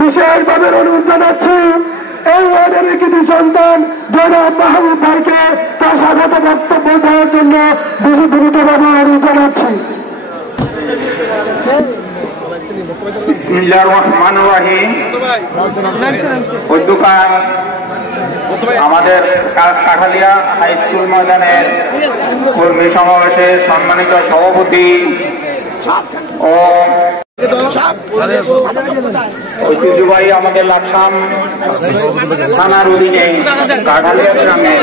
বিশেষভাবে অনুরোধ জানাচ্ছি এই ওয়ার্ডের কৃতি সন্তান জনাব মাহবুব ভাইকে তার স্বাগত বক্তব্য দেওয়ার জন্য বেশি দ্রুতভাবে অনুরোধ জানাচ্ছি। বিসমিল্লাহির রহমানির রহিম। অধ্যক্ষ আমাদের কাঠালিয়া হাই স্কুল ময়দানের কর্মী সমাবেশের সম্মানিত সভাপতি ও ঐতিহ্যবাহী আমাদের লাকসাম থানার অধীনে কাঠালিয়া গ্রামে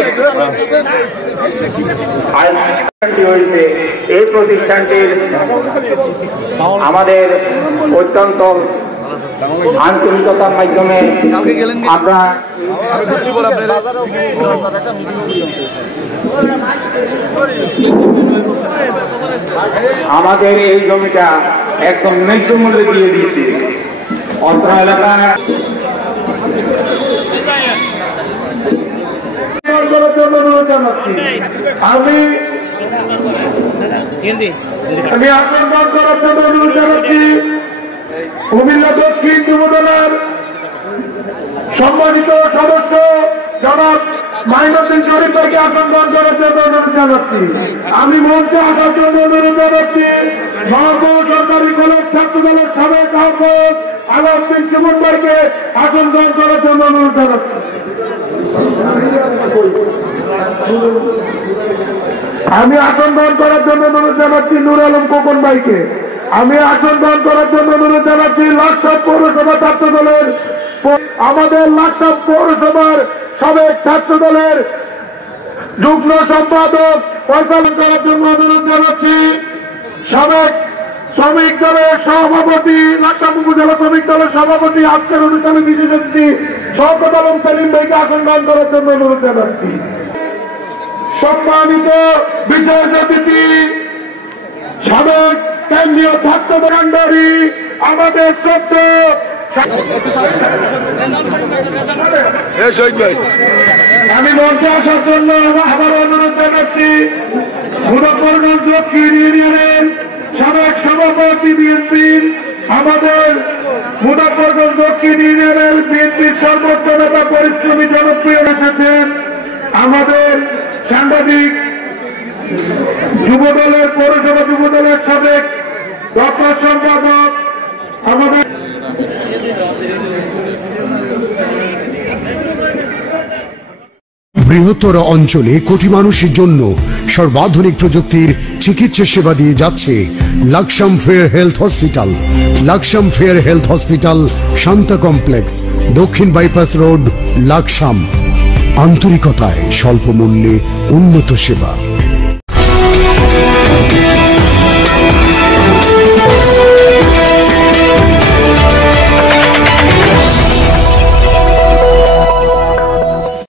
হয়েছে। এই প্রতিষ্ঠানটির আমাদের অত্যন্ত আন্তরিকতার মাধ্যমে আমরা আমাদের এই জমিটা একদম ন্যায্য মূল্যে দিয়ে দিয়েছি। অত্র এলাকায় আমি আন্দোলন করার জন্য অনুরোধ জানাচ্ছি কুমিল্লা দক্ষিণ যুবদলের সম্মানিত সদস্য জনাব মাইনুদ্দিন শরীফ ভাইকে আসন গ্রহণ করার জন্য অনুরোধ জানাচ্ছি। আমি মঞ্চে আসার জন্য অনুরোধ জানাচ্ছি মহাপুর সরকারি কলেজ ছাত্র দলের সাবেক আহ্বায়ক আলমদিন সুমন ভাইকে আসন গ্রহণ করার জন্য অনুরোধ জানাচ্ছি। আমি আসন গ্রহণ করার জন্য অনুরোধ জানাচ্ছি নুর আলম খোকন ভাইকে। আমি আসন গ্রহণ করার জন্য অনুরোধ জানাচ্ছি লাকসাম পৌরসভা ছাত্র দলের আমাদের লাকসাম পৌরসভার সাবেক ছাত্র দলের যুগ্ম সম্পাদক পরিচালনা করার জন্য অনুরোধ জানাচ্ছি সাবেক শ্রমিক দলের সভাপতি লাকসাম উপজেলা শ্রমিক দলের সভাপতি আজকের অনুষ্ঠানে বিশেষ অতিথি শওকত আলম সেলিম ভাইকে আসন গ্রহণ করার জন্য অনুরোধ জানাচ্ছি। সম্মানিত বিশেষ অতিথি সাবেক কেন্দ্রীয় ছাত্র দণ্ডারী আমাদের সত্য আমি মঞ্চে আসার জন্য আবার অনুরোধ জানাচ্ছি মুজফ্ফরগঞ্জ দক্ষিণ ইউনিয়নের সাবেক সভাপতি বিএনপির আমাদের মুজফ্ফরগঞ্জ দক্ষিণ ইউনিয়নের বিএনপির সর্বোচ্চ নেতা পরিশ্রমী জনপ্রিয় এসেছেন আমাদের সাংবাদিক যুবদলের পৌরসভা যুবদলের সাবেক দপ্তর সম্পাদক আমাদের বৃহত্তর অঞ্চলে কোটি মানুষের জন্য সর্বাধুনিক প্রযুক্তির চিকিৎসা সেবা দিয়ে যাচ্ছে Laksam fair health hospital. Laksam fair health hospital, Shanta complex, দক্ষিণ বাইপাস রোড, লাকসাম। আন্তরিকতায় স্বল্প মূল্যে উন্নত সেবা।